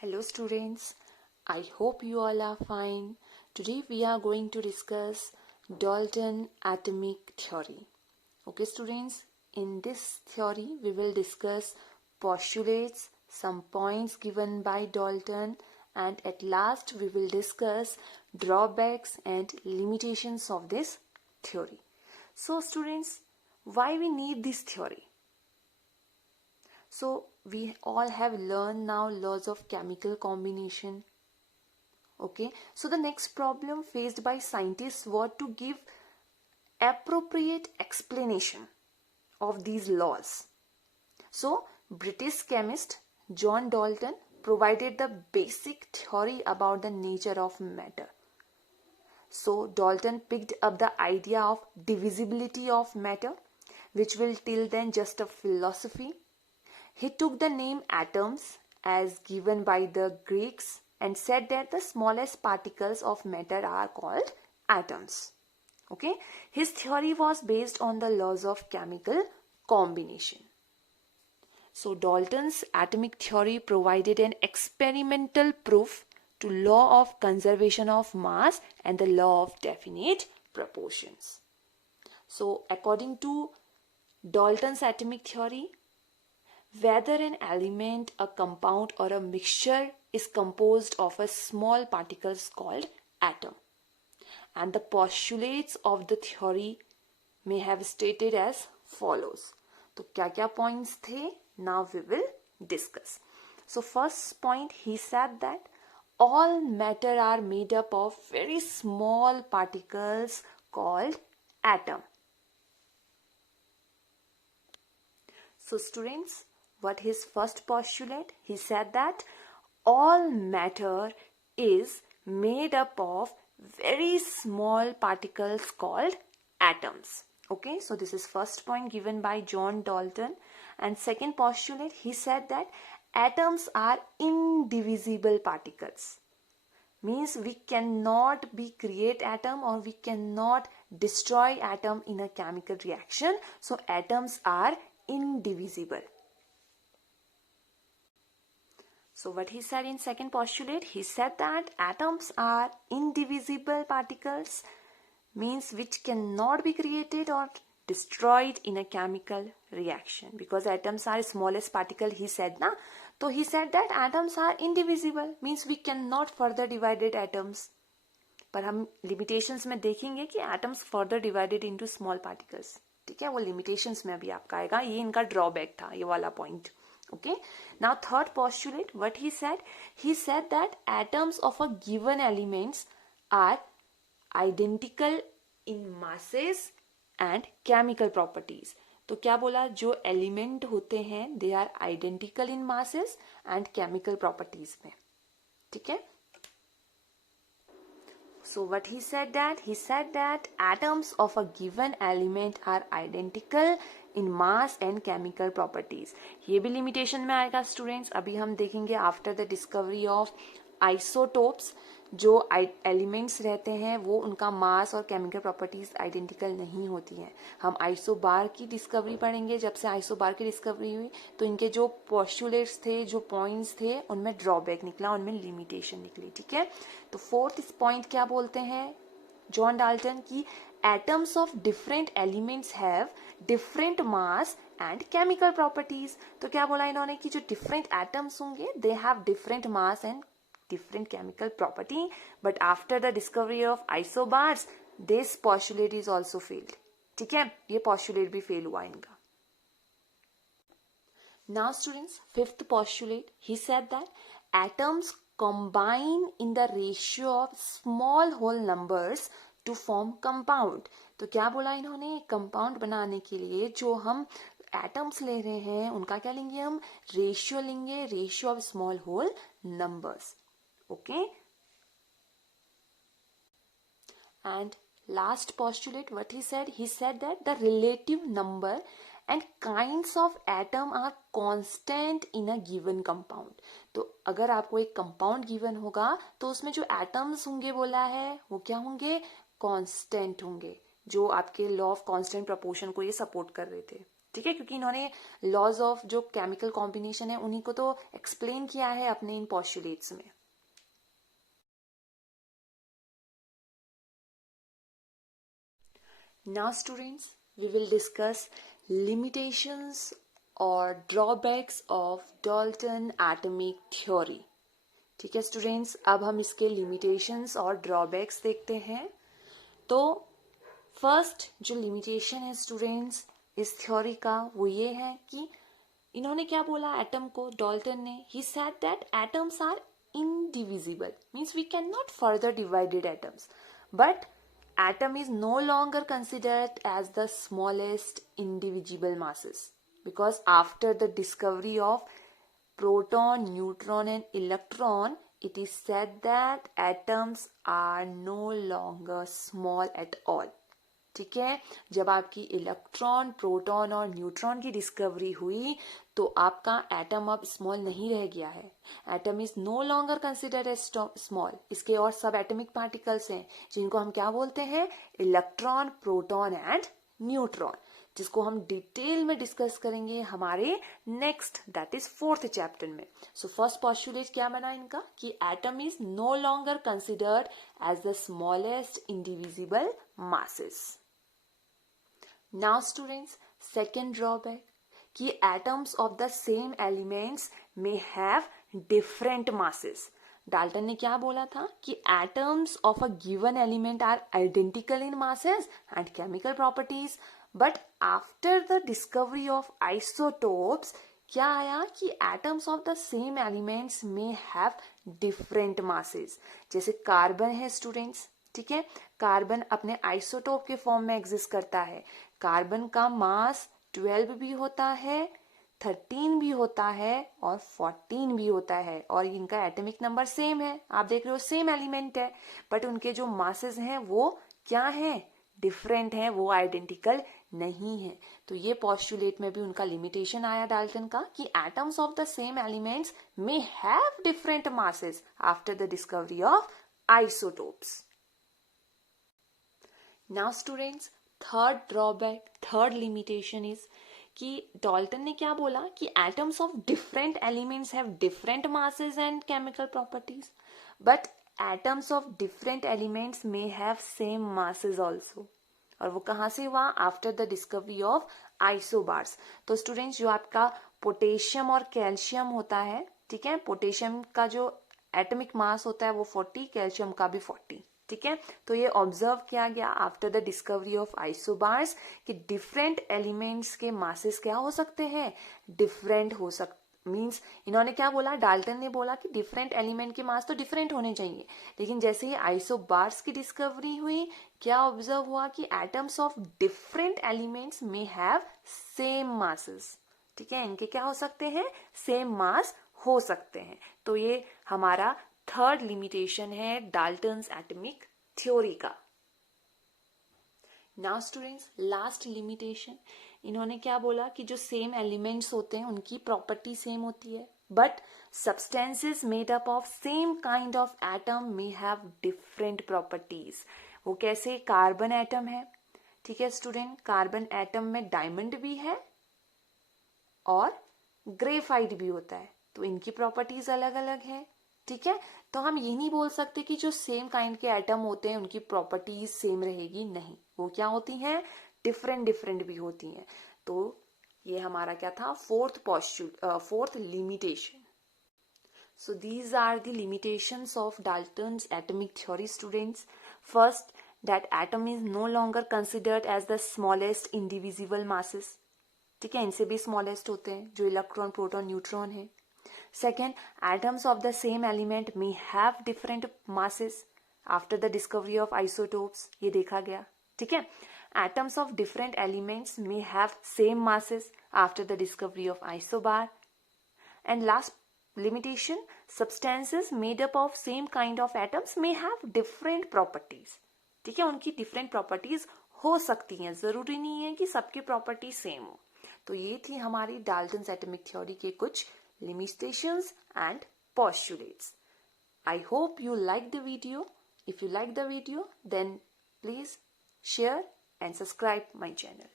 Hello students, I hope you all are fine. Today we are going to discuss Dalton atomic theory. Okay students, in this theory we will discuss postulates, some points given by Dalton, and at last we will discuss drawbacks and limitations of this theory. So students, why we need this theory? So we all have learned now laws of chemical combination. Okay, so the next problem faced by scientists was to give appropriate explanation of these laws. So British chemist John Dalton provided the basic theory about the nature of matter. So Dalton picked up the idea of divisibility of matter, which will till then just a philosophy. He took the name atoms as given by the Greeks and said that the smallest particles of matter are called atoms. Okay, his theory was based on the laws of chemical combination. So Dalton's atomic theory provided an experimental proof to law of conservation of mass and the law of definite proportions. So according to Dalton's atomic theory, whether an element, a compound or a mixture is composed of a small particles called atom. And the postulates of the theory may have stated as follows. तो क्या points थे? Now we will discuss. So first point, he said that all matter are made up of very small particles called atom. So students, what his first postulate? He said that all matter is made up of very small particles called atoms. Okay, so this is first point given by John Dalton. And second postulate, he said that atoms are indivisible particles. Means we cannot create atom or we cannot destroy atom in a chemical reaction. So atoms are indivisible. So what he said in second postulate, he said that atoms are indivisible particles, means which cannot be created or destroyed in a chemical reaction, because atoms are smallest particle, he said na. So he said that atoms are indivisible, means we cannot further divided atoms. पर हम limitations में देखेंगे कि atoms further divided into small particles. ठीक है, वो limitations में अभी आपका आएगा. ये इनका drawback था, ये वाला point. Okay, now third postulate, what he said that atoms of a given elements are identical in masses and chemical properties. तो क्या बोला, जो एलिमेंट होते हैं they are identical in masses and chemical properties में. ठीक है. So what he said that atoms of a given element are identical in mass and chemical properties. ये भी limitation में आएगा students. अभी हम देखेंगे after the discovery of isotopes, जो एलिमेंट्स रहते हैं वो उनका मास और केमिकल प्रॉपर्टीज आइडेंटिकल नहीं होती हैं. हम आइसोबार की डिस्कवरी पढ़ेंगे. जब से आइसोबार की डिस्कवरी हुई तो इनके जो पोस्टुलेट्स थे, जो पॉइंट्स थे, उनमें ड्रॉबैक निकला, उनमें लिमिटेशन निकली. ठीक है, तो फोर्थ पॉइंट क्या बोलते हैं जॉन डाल्टन की, atoms of different elements have different mass and chemical properties. तो क्या बोला इन्होंने कि जो डिफरेंट एटम्स होंगे they have different mass and different chemical property, but after the discovery of isobars this postulate is also failed. ठीक है, ये postulate भी fail हुआ इनका. Now students, fifth postulate, he said that atoms combine in the ratio of small whole numbers to form compound. तो क्या बोला इन्होंने, compound बनाने के लिए जो हम atoms ले रहे हैं उनका क्या लेंगे, हम ratio लेंगे, ratio of small whole numbers. Okay, and last postulate, what he said that the relative number and kinds of atom are constant in a given compound. तो अगर आपको एक compound given होगा तो उसमें जो atoms होंगे बोला है वो क्या होंगे, constant होंगे, जो आपके law of constant proportion को ये support कर रहे थे. ठीक है, क्योंकि इन्होंने लॉज ऑफ जो केमिकल कॉम्बिनेशन है उन्हीं को तो एक्सप्लेन किया है अपने इन पोस्टुलेट्स में. Now students, we will discuss limitations or drawbacks of Dalton atomic theory. ठीक है स्टूडेंट्स, अब हम इसके लिमिटेशंस और ड्रॉबैक्स देखते हैं. तो फर्स्ट जो लिमिटेशन है स्टूडेंट्स इस थ्योरी का वो ये है कि इन्होंने क्या बोला एटम को, डाल्टन ने, ही said that atoms are indivisible, means we cannot further divided atoms, but atom is no longer considered as the smallest indivisible masses, because after the discovery of proton, neutron and electron, it is said that atoms are no longer small at all. ठीक है, जब आपकी electron, proton और neutron की discovery हुई तो आपका atom अब स्मॉल नहीं रह गया है. Atom is no longer considered as small. इसके और सब एटॉमिक पार्टिकल्स हैं जिनको हम क्या बोलते हैं, इलेक्ट्रॉन, प्रोटॉन एंड न्यूट्रॉन, जिसको हम डिटेल में डिस्कस करेंगे हमारे next, that is 4th chapter में. सो फर्स्ट पोस्टुलेट क्या बना इनका कि atom is no longer considered as the smallest indivisible masses. Now students, second drawback कि atoms of the same elements may have different masses. Dalton ने क्या बोला था कि atoms of a given element are identical in masses and chemical properties, but after the discovery of isotopes क्या आया कि atoms of the same elements may have different masses. जैसे carbon है स्टूडेंट्स, ठीक है, कार्बन अपने आइसोटोप के form में एग्जिस्ट करता है. कार्बन का मास 12 भी होता है, 13 भी होता है और 14 भी होता है, और इनका एटॉमिक नंबर सेम है. आप देख रहे हो सेम एलिमेंट है, बट उनके जो मासेस हैं वो क्या हैं, डिफरेंट हैं, वो आइडेंटिकल नहीं है. तो ये पोस्टुलेट में भी उनका लिमिटेशन आया डाल्टन का कि atoms of the same elements may have different masses after the discovery of isotopes. Now students, third drawback, third limitation is कि डाल्टन ने क्या बोला कि atoms of different elements have different masses and chemical properties, but atoms of different elements may have same masses also. और वो कहाँ से हुआ, after the discovery of isobars. तो स्टूडेंट्स, जो आपका पोटेशियम और कैल्शियम होता है, ठीक है, पोटेशियम का जो एटॉमिक मास होता है वो 40, कैल्शियम का भी 40. ठीक है, तो ये ऑब्जर्व किया गया after the discovery of isobars कि डिफरेंट एलिमेंट्स के मासेस क्या हो सकते हैं, डिफरेंट हो सकते. मींस इन्होंने क्या बोला, डाल्टन ने बोला कि डिफरेंट एलिमेंट के मास तो डिफरेंट होने चाहिए, लेकिन जैसे ही आइसोबार्स की डिस्कवरी हुई क्या ऑब्जर्व हुआ कि atoms of different elements may have same masses. ठीक है, इनके क्या हो सकते हैं, सेम मास हो सकते हैं. तो ये हमारा थर्ड लिमिटेशन है डाल्टन्स एटॉमिक थ्योरी का. नाउ स्टूडेंट्स, लास्ट लिमिटेशन, इन्होंने क्या बोला कि जो सेम एलिमेंट्स होते हैं उनकी प्रॉपर्टी सेम होती है, but substances made up of same kind of atom may have different properties. वो कैसे, कार्बन एटम है, ठीक है स्टूडेंट, कार्बन एटम में डायमंड भी है और ग्रेफाइट भी होता है, तो इनकी प्रॉपर्टीज अलग अलग है. ठीक है, तो हम ये नहीं बोल सकते कि जो सेम काइंड के एटम होते हैं उनकी प्रॉपर्टीज सेम रहेगी, नहीं, वो क्या होती हैं, डिफरेंट डिफरेंट भी होती हैं. तो ये हमारा क्या था, fourth limitation. So these are the limitations of Dalton's atomic theory students. First, that atom is no longer considered as the smallest indivisible masses. ठीक है, इनसे भी स्मॉलेस्ट होते हैं जो इलेक्ट्रॉन, प्रोटॉन, न्यूट्रॉन है. Second, atoms of the same element may have different masses after the discovery of isotopes. ये देखा गया. ठीक है, atoms of different elements may have same masses after the discovery of isobar. And last limitation, substances made up of same kind of atoms may have different properties. ठीक है, उनकी different properties हो सकती हैं, जरूरी नहीं है कि सबकी प्रॉपर्टी सेम हो. तो ये थी हमारी डाल्टन्स एटॉमिक थ्योरी के कुछ limitations and postulates. I hope you like the video. If you like the video, then please share and subscribe my channel.